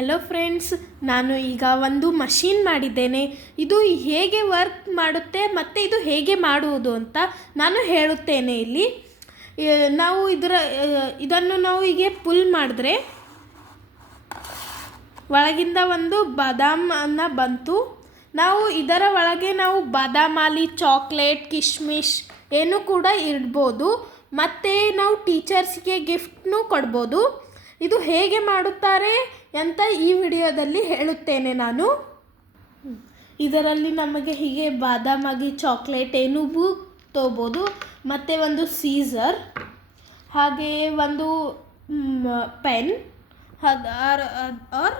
Hello friends, ನಾನು ಈಗ ಒಂದು ಮಷೀನ್ ಮಾಡಿದ್ದೇನೆ. ಇದು ಹೇಗೆ ವರ್ಕ್ ಮಾಡುತ್ತೆ ಮತ್ತು ಇದು ಹೇಗೆ ಮಾಡುವುದು ಅಂತ ನಾನು ಹೇಳುತ್ತೇನೆ. ಇಲ್ಲಿ ನಾವು ಇದನ್ನು ನಾವು ಹೀಗೆ ಪುಲ್ ಮಾಡಿದ್ರೆ ಒಳಗಿಂದ ಒಂದು ಬಾದಾಮ್ ಅನ್ನ ಬಂತು. ನಾವು ಇದರ ಒಳಗೆ ನಾವು ಬಾದಾಮಿ, ಚಾಕ್ಲೇಟ್, ಕಿಶ್ಮಿಶ್ ಏನು ಕೂಡ ಇಡ್ಬೋದು. ಮತ್ತು ನಾವು ಟೀಚರ್ಸ್ಗೆ ಗಿಫ್ಟ್ನೂ ಕೊಡ್ಬೋದು. ಇದು ಹೇಗೆ ಮಾಡುತ್ತಾರೆ ಅಂತ ಈ ವಿಡಿಯೋದಲ್ಲಿ ಹೇಳುತ್ತೇನೆ ನಾನು. ಇದರಲ್ಲಿ ನಮಗೆ ಹೀಗೆ ಬಾದಾಮಿ, ಚಾಕ್ಲೇಟ್ ಏನೂ ತೊಗೋಬೋದು. ಮತ್ತು ಒಂದು ಸೀಸರ್, ಹಾಗೆ ಒಂದು ಪೆನ್ ಆರ್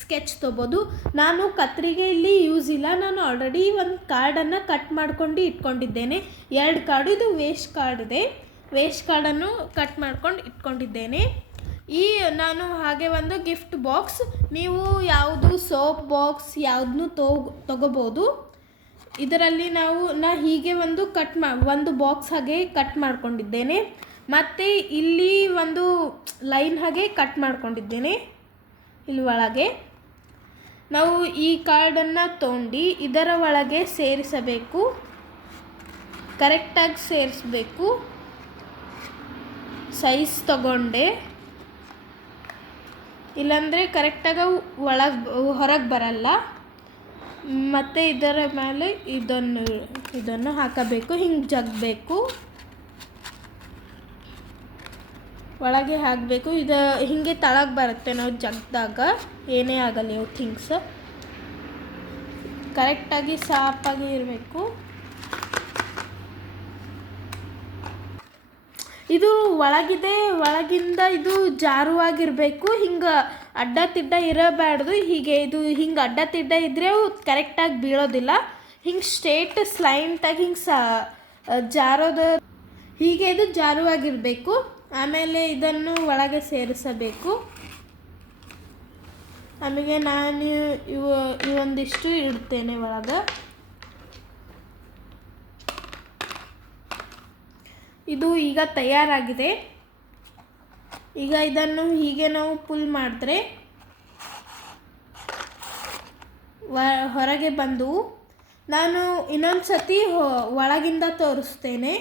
ಸ್ಕೆಚ್ ತೊಗೋಬೋದು. ನಾನು ಕತ್ರಿಗೆ ಇಲ್ಲಿ ಯೂಸ್ ಇಲ್ಲ. ನಾನು ಆಲ್ರೆಡಿ ಒಂದು ಕಾರ್ಡನ್ನು ಕಟ್ ಮಾಡ್ಕೊಂಡು ಇಟ್ಕೊಂಡಿದ್ದೇನೆ. 2 ಕಾರ್ಡು, ಇದು ವೇಸ್ಟ್ ಕಾರ್ಡ್ ಇದೆ. ವೇಸ್ಟ್ ಕಾರ್ಡನ್ನು ಕಟ್ ಮಾಡ್ಕೊಂಡು ಇಟ್ಕೊಂಡಿದ್ದೇನೆ. ನಾನು ಹಾಗೆ ಒಂದು ಗಿಫ್ಟ್ ಬಾಕ್ಸ್, ನೀವು ಯಾವುದು ಸೋಪ್ ಬಾಕ್ಸ್ ಯಾವುದನ್ನು ತೊಗೋಬೋದು. ಇದರಲ್ಲಿ ನಾ ಹೀಗೆ ಒಂದು ಬಾಕ್ಸ್ ಹಾಗೆ ಕಟ್ ಮಾಡ್ಕೊಂಡಿದ್ದೇನೆ. ಮತ್ತು ಇಲ್ಲಿ ಒಂದು ಲೈನ್ ಹಾಗೆ ಕಟ್ ಮಾಡ್ಕೊಂಡಿದ್ದೇನೆ. ಇಲ್ಲಿ ಒಳಗೆ ನಾವು ಈ ಕಾರ್ಡನ್ನು ತೊಗೊಂಡು ಇದರ ಒಳಗೆ ಸೇರಿಸಬೇಕು. ಕರೆಕ್ಟಾಗಿ ಸೇರಿಸಬೇಕು. ಸೈಜ್ ತಗೊಂಡೆ, ಇಲ್ಲಾಂದರೆ ಕರೆಕ್ಟಾಗಿ ಹೊರಗೆ ಬರಲ್ಲ. ಮತ್ತು ಇದರ ಮೇಲೆ ಇದನ್ನು ಹಾಕಬೇಕು. ಹಿಂಗೆ ಜಗ್ಬೇಕು, ಒಳಗೆ ಹಾಕಬೇಕು. ಇದು ಹೀಗೆ ತಳಗೆ ಬರುತ್ತೆ. ನಾವು ಜಗ್ದಾಗ ಏನೇ ಆಗಲ್ಲ, ಇವು ಥಿಂಗ್ಸ್ ಕರೆಕ್ಟಾಗಿ ಸಾಫಾಗಿ ಇರಬೇಕು. ಇದು ಒಳಗಿಂದ ಇದು ಜಾರುವಾಗಿರಬೇಕು. ಹಿಂಗೆ ಅಡ್ಡ ತಿಡ್ಡ ಇರಬಾರ್ದು. ಇದು ಹಿಂಗೆ ಅಡ್ಡ ತಿಡ್ಡ ಇದ್ದರೆ ಅವು ಕರೆಕ್ಟಾಗಿ ಬೀಳೋದಿಲ್ಲ. ಹಿಂಗೆ ಸ್ಟ್ರೇಟ್ ಸ್ಲೈಂಟಾಗಿ ಜಾರೋದು, ಹೀಗೆ ಇದು ಜಾರುವಾಗಿರಬೇಕು. ಆಮೇಲೆ ಇದನ್ನು ಒಳಗೆ ಸೇರಿಸಬೇಕು. ಆಮೇಲೆ ನಾನು ಇವೊಂದಿಷ್ಟು ಇಡ್ತೇನೆ ಒಳಗೆ. ಇದು ಈಗ ತಯಾರಾಗಿದೆ. ಈಗ ಇದನ್ನು ಹೀಗೆ ನಾವು ಪುಲ್ ಮಾಡಿದ್ರೆ ಹೊರಗೆ ಬಂದು, ನಾನು ಇನ್ನೊಂದು ಸತಿ ಒಳಗಿಂದ ತೋರಿಸ್ತೇನೆ.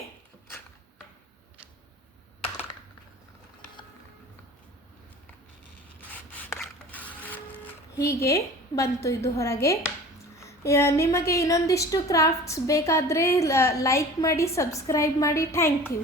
ಹೀಗೆ ಬಂತು ಇದು ಹೊರಗೆ. ನಿಮಗೆ ಇನ್ನೊಂದಿಷ್ಟು ಕ್ರಾಫ್ಟ್ಸ್ ಬೇಕಾದರೆ ಲೈಕ್ ಮಾಡಿ, ಸಬ್ಸ್ಕ್ರೈಬ್ ಮಾಡಿ. Thank you.